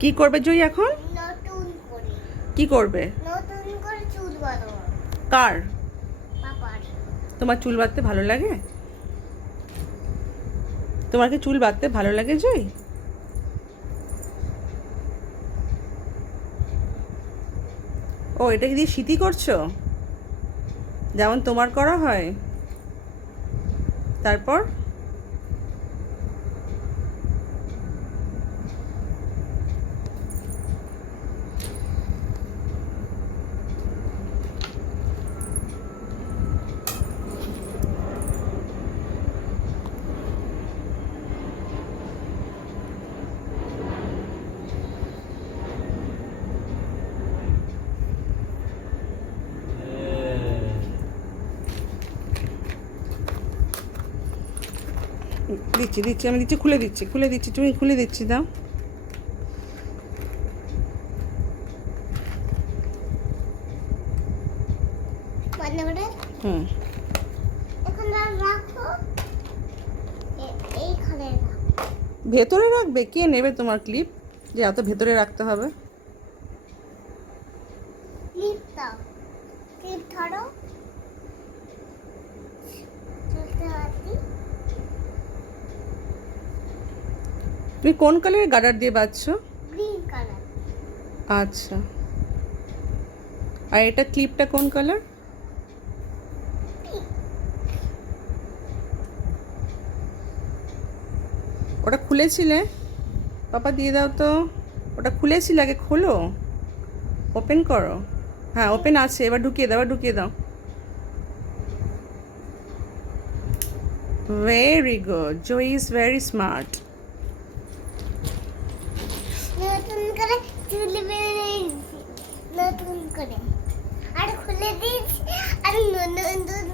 কি করবে জয়ী এখন? নতুন করে কি করবে? নতুন করে চুল বাঁধবো। কার? পাপার। তোমার চুল বাঁধতে ভালো লাগে? তোমার কি চুল বাঁধতে ভালো লাগে জয়ী? ও, এটা কি দিয়ে স্মৃতি করছো, যেমন তোমার করা হয়? তারপর দিচ্ছি দিচ্ছি আমি দিচ্ছি, খুলে দিচ্ছি, তুমি খুলে দিচ্ছি, দাও। বন্ধ করে হুম। এখন রাখো। এইখানে রাখো। ভেতরে রাখবে? কে নেবে তোমার ক্লিপ যে এত ভেতরে রাখতে হবে? ক্লিপ দাও। ক্লিপ ধরো। চলতে পারছি। তুমি কোন কালারের গার্ডার দিয়ে বাঁধছো? Green colour. আচ্ছা, আর এটা ক্লিপটা কোন কালার? ওটা খুলেছিলে? পাপা দিয়ে দাও তো। ওটা খুলেছিলে, আগে খোলো, ওপেন করো। হ্যাঁ, ওপেন আছে, এবার ঢুকিয়ে দাও, ঢুকিয়ে দাও। Very good, Joy is very smart. নতুন করে চুল বেরিয়েছি। নতুন করে আর খুলে দিয়েছি আর নতুন